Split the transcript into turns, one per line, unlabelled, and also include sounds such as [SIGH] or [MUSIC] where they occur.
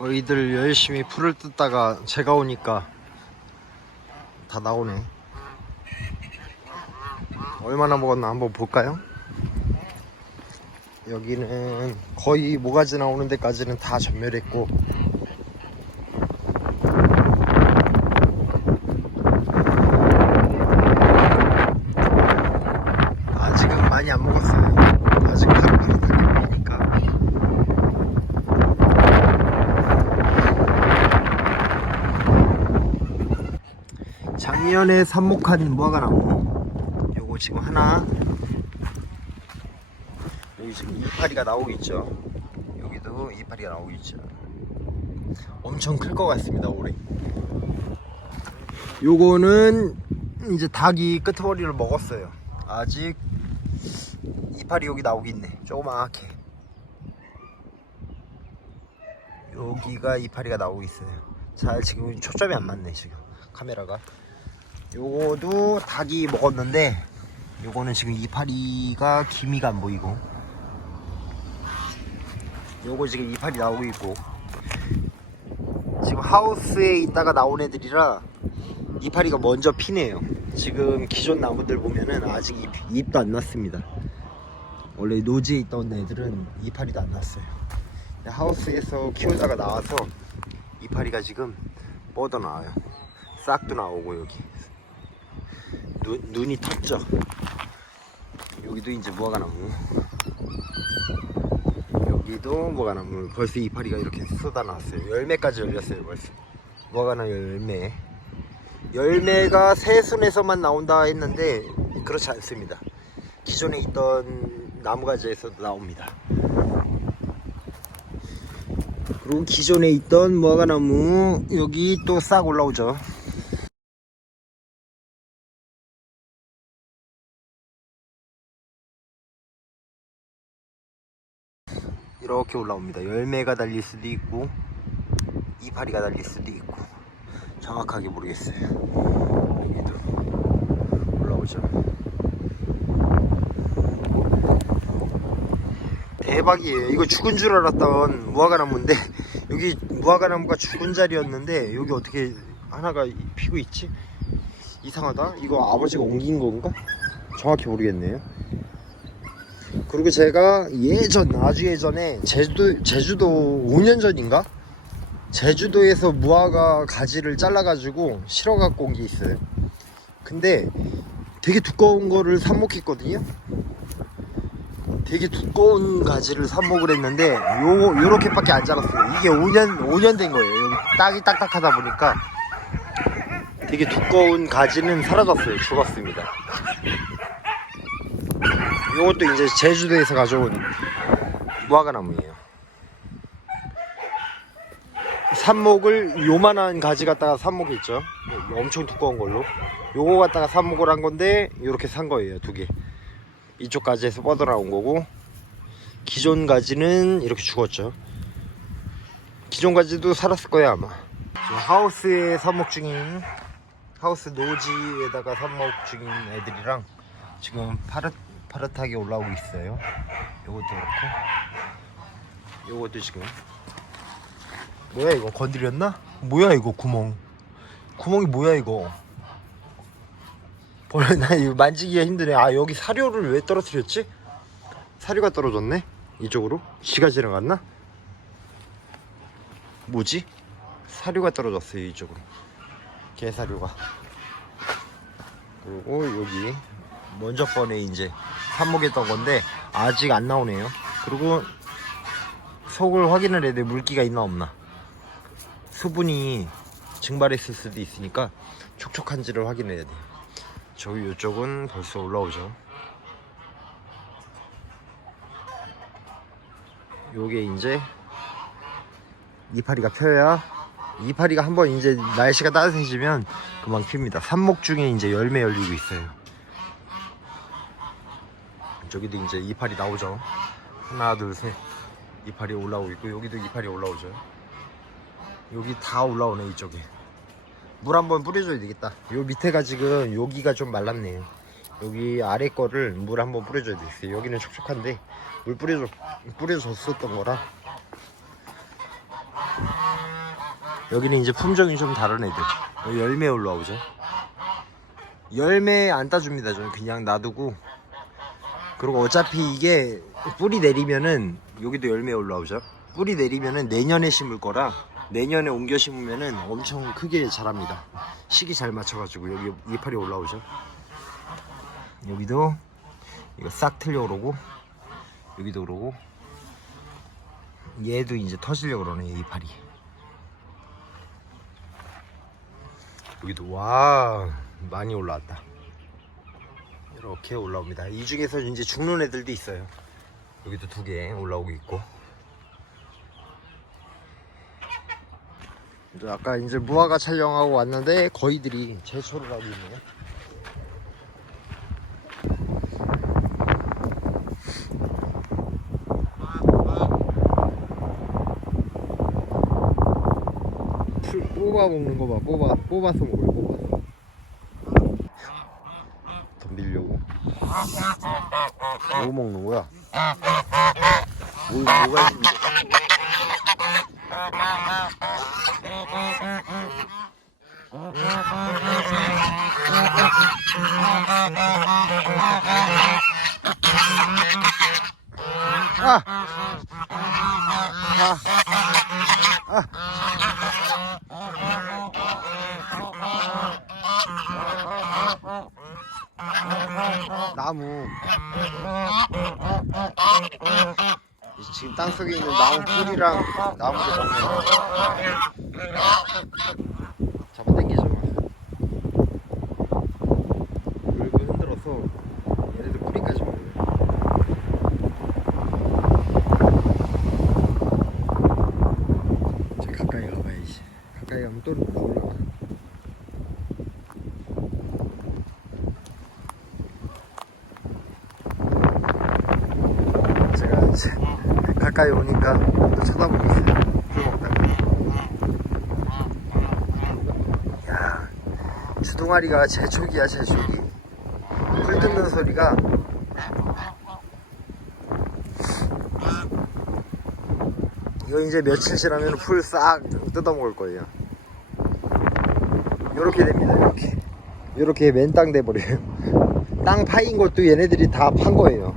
거의들 열심히 풀을 뜯다가 제가 오니까 다 나오네. 얼마나 먹었나 한번 볼까요? 여기는 거의 모가지 나오는 데까지는 다 전멸했고 아직은 많이 안 먹었어요. 아직 파릇파릇하게 먹으니까. 작년에 삽목한 무화과 나무. 요거 지금 하나. 여기 지금 이파리가 나오고 있죠? 여기도 이파리가 나오고 있죠. 엄청 클 것 같습니다 올해. 요거는 이제 닭이 끄트머리를 먹었어요. 아직 이파리 여기 나오기 있네. 조그맣게. 여기가 이파리가 나오고 있어요. 잘 지금 초점이 안 맞네 지금. 카메라가 요거도 닭이 먹었는데 요거는 지금 이파리가 기미가 안 보이고. 요거 지금 이파리 나오고 있고. 지금 하우스에 있다가 나온 애들이라 이파리가 먼저 피네요. 지금 기존 나무들 보면은 아직 잎, 잎도 안 났습니다. 원래 노지에 있던 애들은 이파리도 안 났어요. 하우스에서 키우다가 나와서 이파리가 지금 뻗어나와요. 싹도 나오고 여기 눈, 눈이 텄죠? 여기도 이제 무화과나무. 여기도 무화과나무. 벌써 이파리가 이렇게 쏟아나왔어요. 열매까지 열렸어요 벌써. 무화과나무 열매. 열매가 새 순에서만 나온다 했는데 그렇지 않습니다. 기존에 있던 나무가지에서도 나옵니다. 그리고 기존에 있던 무화과나무 여기 또 싹 올라오죠 이렇게 올라옵니다. 열매가 달릴 수도 있고 이파리가 달릴 수도 있고 정확하게 모르겠어요. 여기도 올라오죠. 대박이에요. 이거 죽은 줄 알았던 무화과나무인데 여기 무화과나무가 죽은 자리였는데 여기 어떻게 하나가 피고 있지? 이상하다. 이거 아버지가 옮긴 건가? 정확히 모르겠네요. 그리고 제가 예전 아주 예전에 제주도 제주도 5년 전인가 제주도에서 무화과 가지를 잘라가지고 실어 갖고 온 게 있어요. 근데 되게 두꺼운 거를 삽목했거든요. 되게 두꺼운 가지를 삽목을 했는데 요 요렇게밖에 안 자랐어요. 이게 5년 5년 된 거예요. 여기 땅이 딱딱하다 보니까 되게 두꺼운 가지는 사라졌어요. 죽었습니다. 이것도 이제 제주도에서 가져온 무화과나무예요. 삽목을 요만한 가지 갖다가 삽목했죠. 엄청 두꺼운 걸로. 요거 갖다가 삽목을 한 건데 이렇게 산 거예요. 두 개. 이쪽 가지에서 뻗어 나온 거고 기존 가지는 이렇게 죽었죠. 기존 가지도 살았을 거예요 아마. 하우스에 삽목 중인 하우스 노지에다가 삽목 중인 애들이랑 지금 파릇 파릇하게 올라오고 있어요. 요것도 그렇고 요것도 지금 뭐야 이거 건드렸나? 뭐야 이거 구멍 구멍이 뭐야 이거 벌, [LAUGHS] 나 이거 만지기가 힘드네 아 여기 사료를 왜 떨어뜨렸지? 사료가 떨어졌네 이쪽으로 지가 지나갔나? 뭐지? 사료가 떨어졌어요 이쪽으로 개사료가 그리고 여기 먼저 번에 이제 삽목했던 건데 아직 안 나오네요. 그리고 속을 확인을 해야 돼 물기가 있나 없나. 수분이 증발했을 수도 있으니까 촉촉한지를 확인해야 돼. 저기 이쪽은 벌써 올라오죠. 요게 이제 이파리가 펴야 이파리가 한번 이제 날씨가 따뜻해지면 금방 핍니다. 삽목 중에 이제 열매 열리고 있어요. 저기도 이제 이파리 나오죠. 하나, 둘, 셋. 이파리 올라오고 있고 여기도 이파리 올라오죠. 여기 다 올라오네 이쪽에. 물 한번 뿌려줘야 되겠다. 요 밑에가 지금 여기가 좀 말랐네요. 여기 아래 거를 물 한번 뿌려줘야 되겠어요. 여기는 촉촉한데 물 뿌려줘 뿌려줬었던 거라 여기는 이제 품종이 좀 다른 애들. 열매 올라오죠. 열매 안 따줍니다. 저는 그냥 놔두고. 그리고 어차피 이게 뿌리 내리면은 여기도 열매 올라오죠. 뿌리 내리면은 내년에 심을 거라 내년에 옮겨 심으면은 엄청 크게 자랍니다. 시기 잘 맞춰가지고 여기 이파리 올라오죠. 여기도 이거 싹 틀려 오르고 여기도 오르고 얘도 이제 터지려고 그러네 이파리. 여기도 와 많이 올라왔다. 이렇게 올라옵니다. 이 중에서 이제 죽는 애들도 있어요. 여기도 두 개 올라오고 있고. 아까 이제 무화과 촬영하고 왔는데 거의들이 제초를 하고 있네요. 풀 뽑아 먹는 거 봐. 뽑아 뽑아서 먹어요. 뽑아서. 덤비려고. 뭐 먹는 거야? 뭐 뭐가 있는데? 아! 아! 나무. 이 지금 땅속에 있는 나무 뿌리랑 나무를 먹는 거 잡아 당기죠 물고 흔들어서 얘네들 뿌리까지 먹어요 저 가까이 가봐야지 가까이 가면 또 나올라 제가 이제 가까이 오니까 또 쳐다보고 있어요. 술 먹다가. 야, 주둥아리가 제촉이야, 제촉이. 풀 뜯는 소리가. 이거 이제 며칠 지나면 풀 싹 뜯어먹을 거예요. 요렇게 됩니다, 이렇게. 요렇게 맨땅 돼버려요. [LAUGHS] 땅 파인 것도 얘네들이 다 판 거예요.